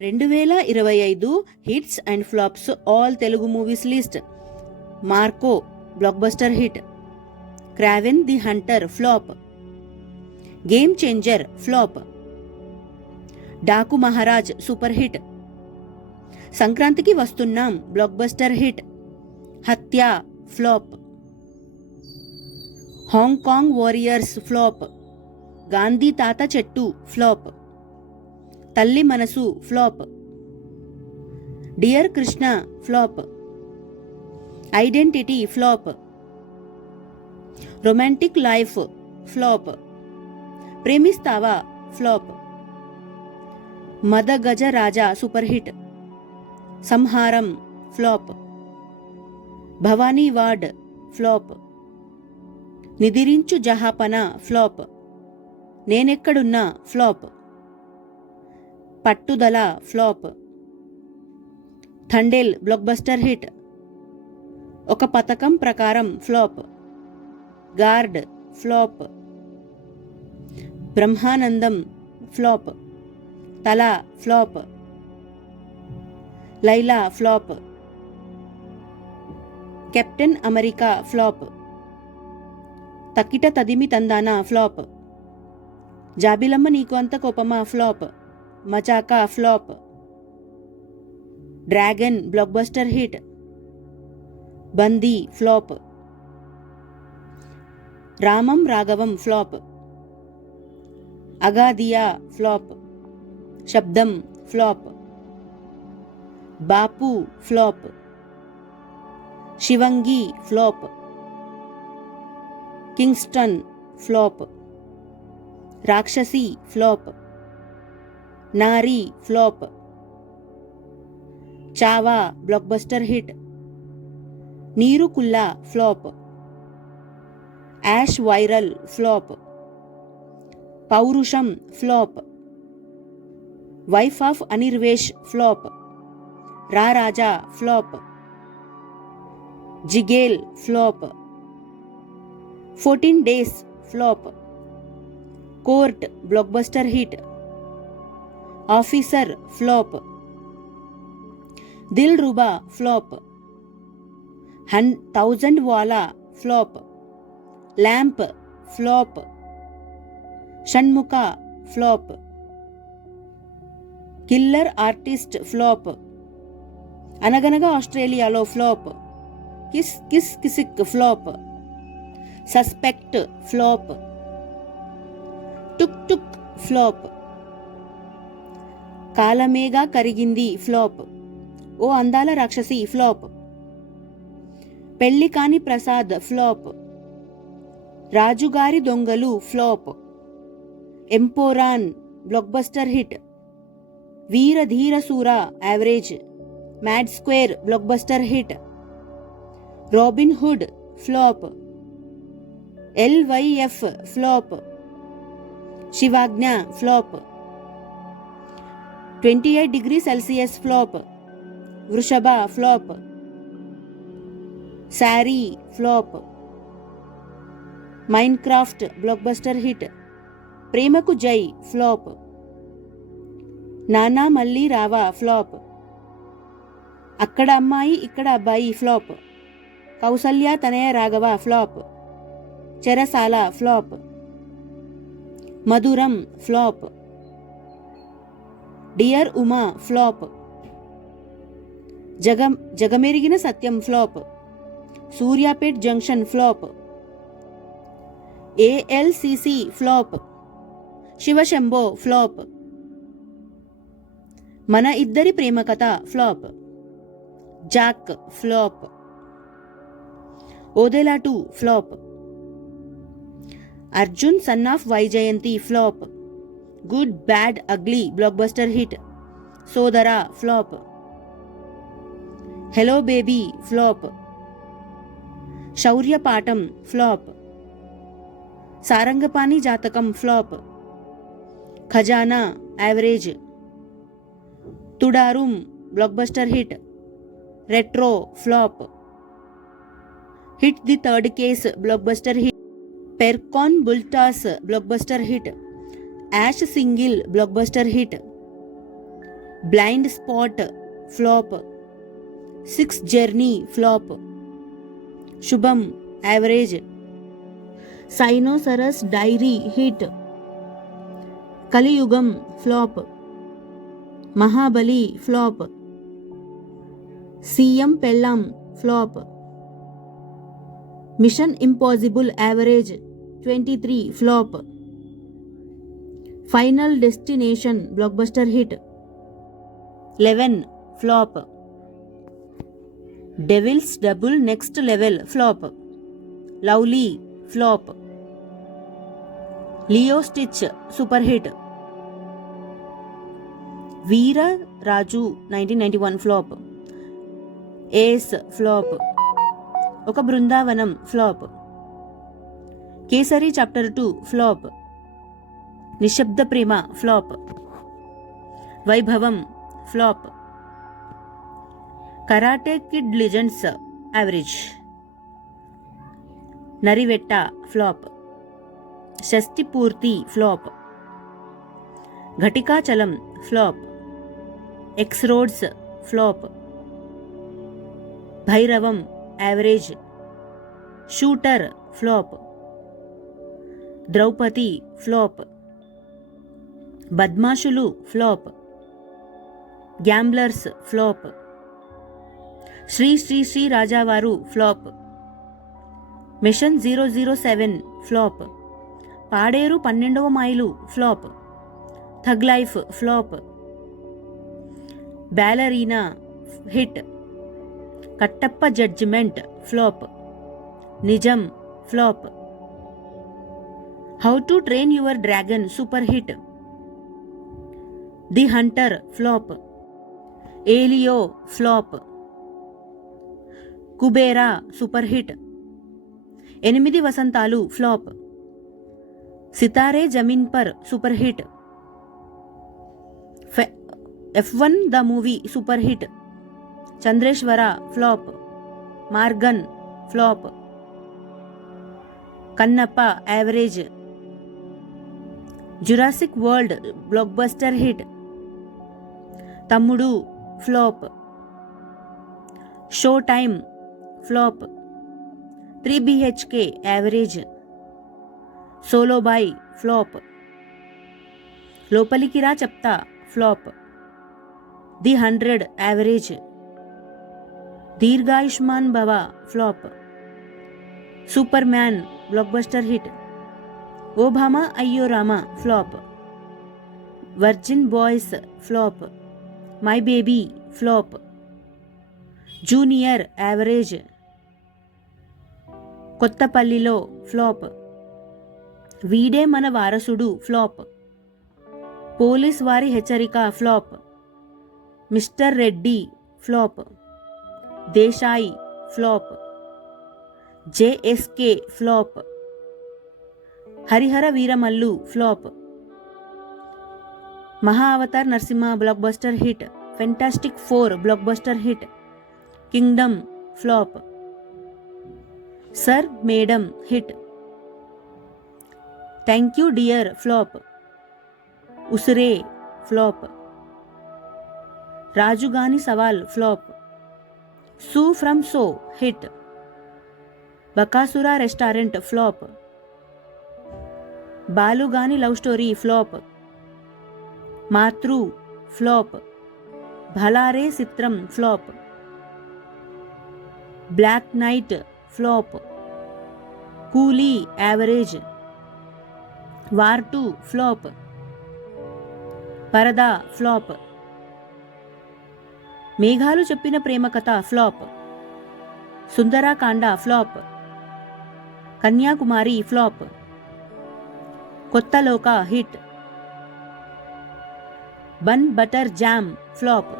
2025 hits and flops all Telugu movies list. Marco blockbuster hit, Kraven the hunter flop, game changer flop, Daaku Maharaj super hit, Sankranthiki Vasthunnam blockbuster hit, Hathya flop, Hong Kong warriors flop, Gandhi Tata Chettu flop, Talli Manasu flop, dear Krishna flop, identity flop, romantic life flop, Premistava flop, Mada Gaja Raja super hit, Samharam flop, Bhavani ward flop, Nidurinchu Jahapana flop, Nenekkadunna flop, Pattudala flop, Thandel blockbuster hit, Oka Pathakam Prakaram flop, guard flop, Brahmanandam flop, Thala flop, Laila flop, captain America flop, Thakita Thadhimi Thandana flop, Jabilamma Neeku Antha Kopama flop, Mazaka flop, dragon blockbuster hit, Bandi flop, Ramam Raghavam flop, Agathiyaa flop, Sabdham flop, Bapu flop, Shivangi flop, Kingston flop, Rakshasi flop, Nari flop, Chhaava blockbuster hit, నీరు కుల్లా flop, ash viral flop, Paurusham flop, wife of Anirvesh flop, Raa Raja flop, Jigel ఫ్లాప్, 14 days flop, court blockbuster hit, officer flop, Dil Ruba flop, 1000 Wala flop, lamp flop, Shanmukha flop, killer artist flop, Anaganaga ఆస్ట్రేలియాలో flop, kiss kiss Kissik flop, suspect flop, tuk tuk flop, Kalamega Karigindi flop, O Andala Rakshasi flop, Pelli Kani Prasad flop, Rajugari Dongalu flop, Empuraan blockbuster hit, Veera Dheera Soora average, mad square blockbuster hit, Robin Hood flop, LYF flop, Shivagna flop, 28 degrees Celsius flop, Vrushabha flop, Saree flop, Minecraft blockbuster hit, ప్రేమకు జై ఫ్లాప్, నానా మళ్ళీ రావా ఫ్లాప్, అక్కడ అమ్మాయి ఇక్కడ అబ్బాయి flop, Kousalya Tanaya Raghava flop, Cherasala flop, Madhuram flop, dear Uma flop, Jagamerigina Satyam flop, Suryapet junction flop, ALCC flop, Shivashambho flop, Mana Iddari Prema Katha flop, Jack flop, Odela 2 flop, Arjun son of Vyjayanthi flop, good bad ugly blockbuster hit, Sodara flop, hello baby flop, Shouryapatham flop, Sarangapani Jathakam flop, Khazana average, Thudarum blockbuster hit, retro flop, hit the third case blockbuster hit, పెర్కాన్ బుల్టాస్ blockbuster hit, hash single blockbuster hit, blind spot flop. Six journey flop. Shubham average. సైనోసరస్ diary hit. Kaliyugam flop. Mahabali flop. CM Pellam flop. Mission impossible average 23 flop. Final destination blockbuster hit 11 flop. Devils double next level flop. Lovely flop. Lilo Stitch super hit. Veera Raju 1991 flop. Ace flop. Oka Brindavanam flop. Kesari chapter 2 flop. Nishabda Prema flop. Vaibhavam flop. Karate kid legends average. Narivetta flop. Shashti Purthi flop. Ghatikachalam flop. X roads flop. Bhairavam average. Shooter flop. Draupadi flop. బద్మాషులు flop. Gamblers flop. Sri Sri Sri Rajavaru flop. Mission 007 flop. Paderu 12వ mile flop. Thug life flop. Ballerina hit. Kattappa judgement flop. Nijam flop. How to train your dragon super hit. The hunter flop. Elio flop. Kuberaa super hit. 8 Vasantalu flop. Sitaare Zameen Par super hit. F1 the movie super hit. Chandreshwara flop. Maargan flop. Kannappa average. Jurassic world blockbuster hit. Thammudu flop. Show time flop. 3 BHK average. Solo boy flop. లోపలికి రా చెప్తా flop. The 100 average. Deerghayushman Bhava flop. Superman blockbuster hit. O Bhama Ayyo Rama flop. Virgin boys flop. My baby flop. Junior average. కొత్తపల్లిలో flop. Veede Mana Varasudu flop. Police Vari Heccharika flop. Mr Reddy flop. Desai flop. JSK flop. Harihara Veeramallu ఫ్లాప్. Maha Avatar Narsimha blockbuster hit. Fantastic 4 blockbuster hit. Kingdom flop. Sir madam hit. Thank you dear flop. Usire flop. Rajugani Savaal flop. Su from So hit. Bakasura restaurant flop. Balugani love story flop. Matru flop. Bhalare Chitram flop. Black night flop. Coolie average. War 2 flop. Paradha flop. Meghalu Cheppina Prema Katha flop. Sundarakanda flop. Kanyakumari flop. Kothaloka hit. Bun butter jam flop.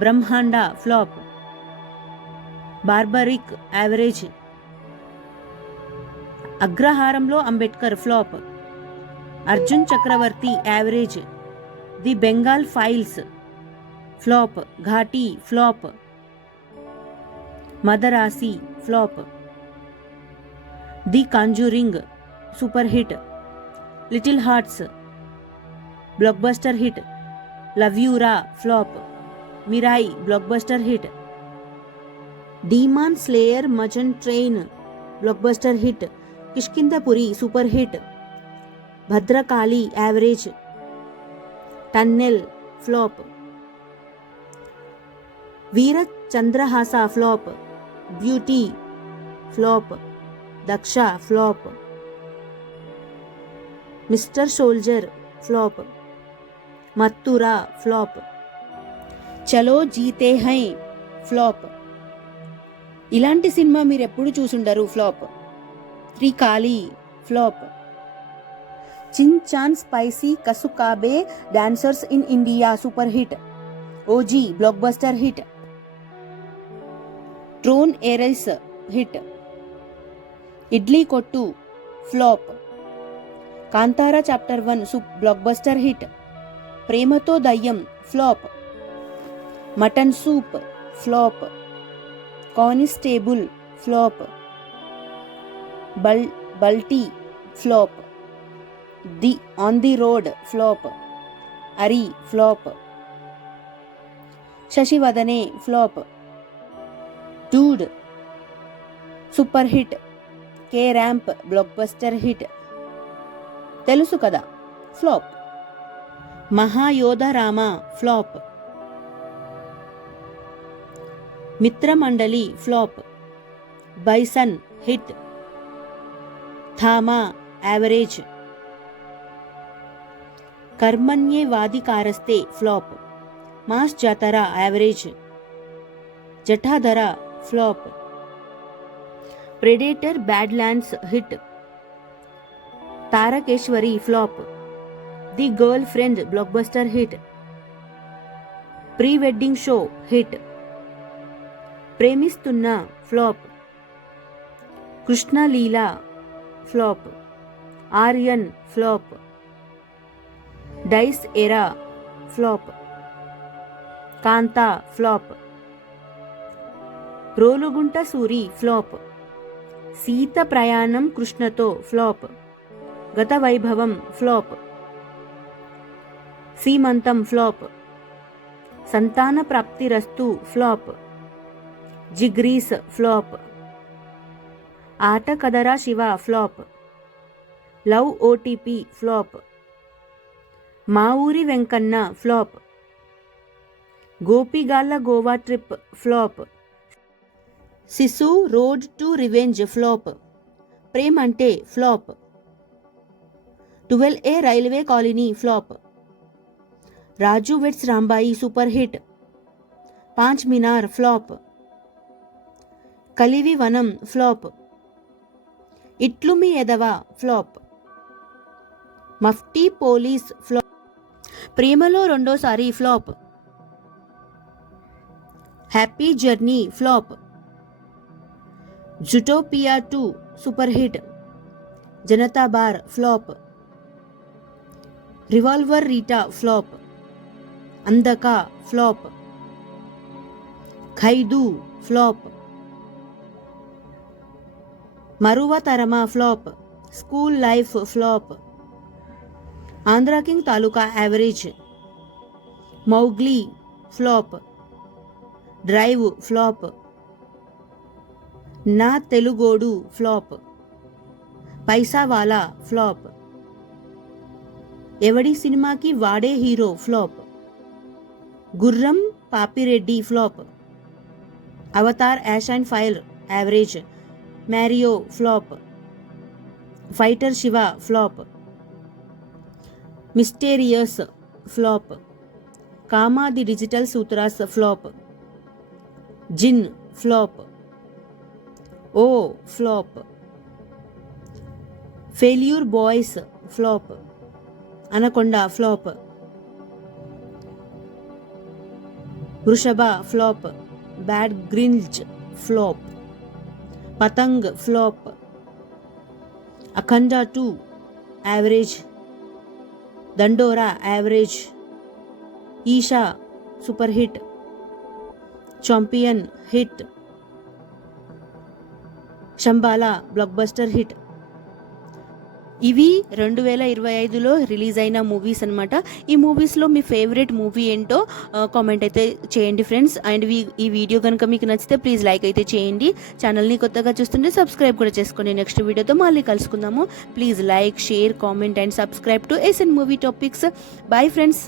Brahmanda flop. Barbaric average. అగ్రహారంలో Ambedkar flop. Arjun Chakravarthy average. The Bengal files flop. Ghaati flop. Madharaasi flop. The conjuring super hit. Little hearts blockbuster hit. లవ్యూరా flop, Mirai blockbuster hit, demon slayer మజన్ train blockbuster hit, Kishkindhapuri super hit, Bhadrakali average, tunnel flop, Veera Chandrahasa flop, beauty flop, Daksha flop, Mr soldier flop, మత్తురా flop, Chalo Jeete Hai flop. ఇలాంటి సినిమా మీరు ఎప్పుడు చూసుండరు flop. Trikaali flop, Shin chan spicy కసుకాబే dancers in India super hit, OG blockbuster hit, Tron Ares hit, idli Kottu flop, Kantara chapter 1 blockbuster hit, ప్రేమతో దయ్యం flop, mutton soup flop, constable flop, Balti flop, on the road flop, Ari flop, Sasivadane flop, dude super hit, K ramp blockbuster hit, Telusu Kada flop, Mahayodha Rama flop, Mithramandali flop, bison hit, Thama average, Karmanyevadhikaraste flop, mass Jathara average, Jatadhara flop, predator badlands hit, Tarakeswari flop, the girl friend blockbuster hit, pre wedding show hit, Premistunna flop, Krishnaleela flop, Aaryan flop, dies irae flop, Kaantha flop, Rolugunta Suri flop, Seetha Prayanam కృష్ణతో ఫ్లాప్, గత వైభవం ఫ్లాప్, సీమంతం ఫ్లాప్, సంతాన ప్రాప్తిరస్తు ఫ్లాప్, జిగ్రీస్ flop, Aata Kadara Shiva flop, love OTP flop, Maa Oori Venkanna flop, గోపిగాళ్ళ Goa trip flop, Sisu road to revenge flop, Prem Ante flop, 12A railway colony flop, Raju weds Rambai super hit, 5 Minar flop, Kalivi Vanam flop, ఇట్లు మీ ఎదవ ఫ్లాప్, మఫ్టీ పోలీస్ ఫ్లాప్, ప్రేమలో రెండోసారి flop, happy journey flop, Zootopia 2 super hit, Janata bar flop, revolver Rita flop, Andhaka flop, Khaidu flop, Maruva Tarama flop, school life flop, Andhra king Taluka average, Mowgli flop, drive flop, Naa Telugodu ఫ్లాప్, పైసావాలా ఫ్లాప్, ఎవడి సినిమాకి వాడే hero flop, Gurram Papireddy flop, Avatar ash and fire average, Mario flop, fighter Shiva flop, mysterious flop, Kama the digital Sutras flop, Jinn flop, ఓ flop, failure boys flop, anaconda flop, Vrushabha flop, bad girls flop, Patang flop, Akhanda 2 average, Dandora average, Eesha super hit, champion hit, Shambhala blockbuster hit, ఇవి 2025లో release అయిన movies అనమాట. ఈ మూవీస్లో మీ favourite movie ఏంటో comment అయితే చేయండి ఫ్రెండ్స్. అండ్ ఈ వీడియో కనుక మీకు నచ్చితే ప్లీజ్ లైక్ అయితే చేయండి. ఛానల్ని కొత్తగా చూస్తుంటే సబ్స్క్రైబ్ కూడా చేసుకోండి. నెక్స్ట్ వీడియోతో మళ్ళీ కలుసుకుందాము. Please like, share, comment and subscribe to SN movie topics. Bye friends.